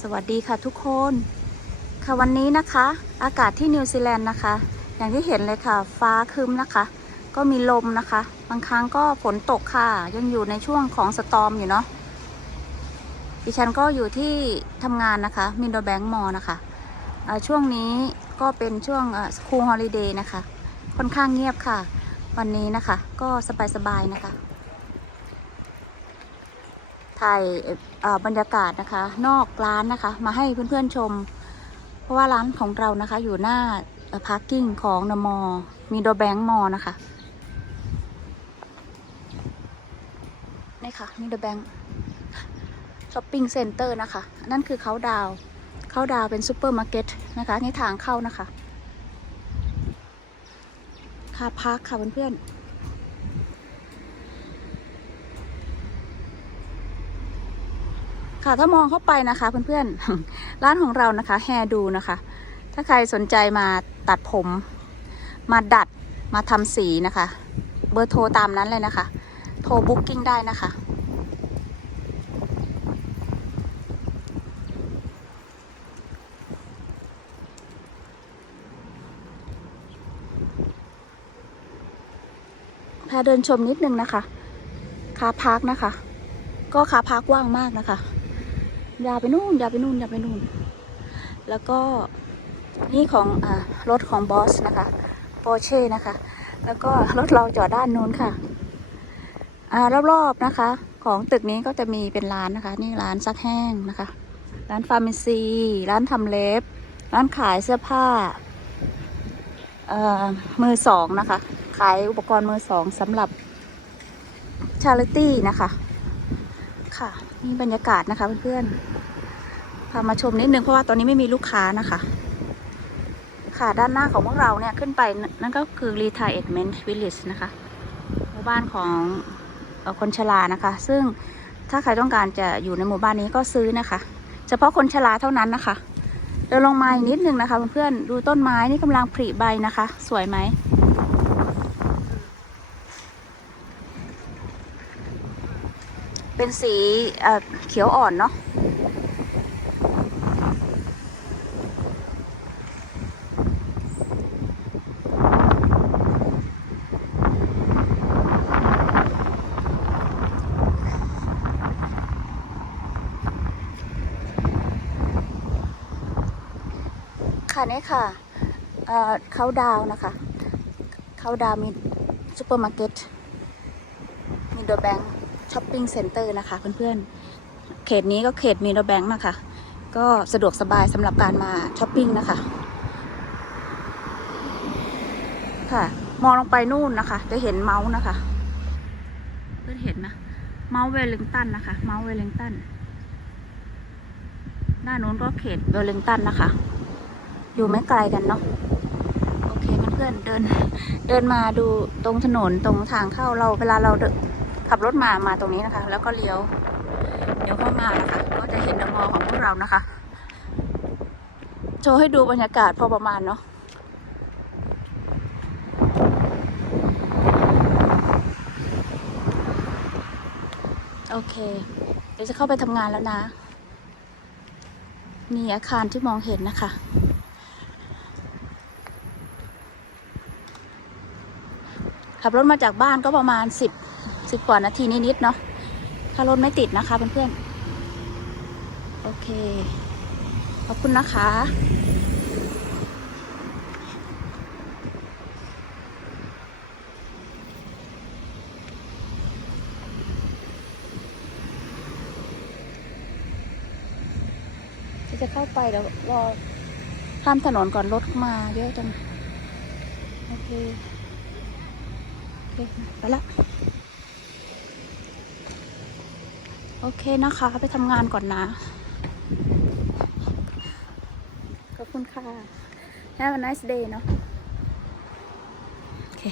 สวัสดีค่ะทุกคน ค่ะวันนี้นะคะ อากาศที่นิวซีแลนด์นะคะ อย่างที่เห็นเลยค่ะ ฟ้าครึ้มนะคะ ก็มีลมนะคะ บางครั้งก็ฝนตกค่ะ ยังอยู่ในช่วงของสตอมอยู่เนาะดิฉันก็อยู่ที่ทำงานนะคะมินโดแบงก์มอนะคะช่วงนี้ก็เป็นช่วงสคูลฮอลิเดย์นะคะ ค่อนข้างเงียบค่ะ วันนี้นะคะ ก็สบายๆนะคะ ถ่ายบรรยากาศนะคะ นอกร้านนะคะ มาให้เพื่อนๆชม เพราะว่าร้านของเรานะคะ อยู่หน้าพาร์กิ้งของนมอ มีโดแบงก์มอนะคะนี่ค่ะมีโดแบงก์ช้อปปิ้งเซ็นเตอร์นะคะ นั่นคือเขาดาวเขาดาวเป็นซูเปอร์มาร์เก็ตนะคะนี่ทางเข้านะคะ ค่าพาร์คค่ะเพื่อนๆ ค่ะ ถ้ามองเข้าไปนะคะ เพื่อนๆ ร้านของเรานะคะ แฮดูนะคะ ถ้าใครสนใจมาตัดผม มาดัด มาทำสีนะคะ เบอร์โทรตามนั้นเลยนะคะ โทรบุ๊กกิ้งได้นะคะพาเดินชมนิดนึงนะคะ คาพาร์คนะคะ ก็คาพาร์คกว้างมากนะคะ ยาวไปนู่นยาวไปนู่นยาวไปนู่น แล้วก็นี่ของอรถของบอสนะคะโปเช่นะคะ แล้วก็รถเราจอดด้านนู้นค่ะอ่ารอบๆนะคะ ของตึกนี้ก็จะมีเป็นร้านนะคะ นี่ร้านซักแห้งนะคะ ร้านฟาร์มซี ร้านทำเล็บ ร้านขายเสื้อผ้าเอ่อมือสองนะคะ ขายอุปกรณ์มือสองสำหรับชาริตี้นะคะ ค่ะ นี่บรรยากาศนะคะเพื่อนๆพามาชมนิดนึงเพราะว่าตอนนี้ไม่มีลูกค้านะคะ ค่ะด้านหน้าของพวกเราเนี่ยขึ้นไปนั่นก็คือ Retirement Village นะคะหมู่บ้านของคนชรานะคะ ซึ่งถ้าใครต้องการจะอยู่ในหมู่บ้านนี้ก็ซื้อนะคะ เฉพาะคนชราเท่านั้นนะคะ เดินลงมาอีกนิดนึงนะคะเพื่อนๆดูต้นไม้นี่กำลังผลิใบนะคะ สวยไหม เป็นสีเเขียวอ่อนเนาะค่ะนี่ค่ะเอ่อเขาดาวนะคะเขาดาวมีซูเปอร์มาร์เก็ตมีโดแบงค์ ช้อปปิ้งเซ็นเตอร์นะคะเพื่อนๆ เขตนี้ก็เขตมีโดแบงค์นะคะ ก็สะดวกสบายสำหรับการมาช้อปปิ้งนะคะ ค่ะ มองลงไปนู่นนะคะ จะเห็นเมาส์นะคะ เพื่อนเห็นไหมเมาส์เวลลิงตันนะคะ เมาส์เวลลิงตัน ด้านนู้นก็เขตเวลลิงตันนะคะ อยู่ไม่ไกลกันเนาะโอเคเพื่อนๆเดิน เดินมาดูตรงถนนตรงทางเข้าเราเวลาเราเดิน ขับรถมามาตรงนี้นะคะ แล้วก็เลี้ยวเลี้ยวเข้ามานะคะ ก็จะเห็นดมอของพวกเรานะคะ โชว์ให้ดูบรรยากาศพอประมาณเนาะโอเค เดี๋ยวจะเข้าไปทำงานแล้วนะนี่อาคารที่มองเห็นนะคะ ขับรถมาจากบ้านก็ประมาณสิบ สิบกว่านาทีนิดๆเนาะถ้ารถไม่ติดนะคะเพื่อนๆ โอเค ขอบคุณนะคะจะเข้าไปเดี๋ยวรอข้ามถนนก่อนรถมาเยอะจัง โอเค โอเค ไปละ โอเคนะคะ ไปทำงานก่อนนะ ขอบคุณค่ะ Have a nice day เนาะโอเค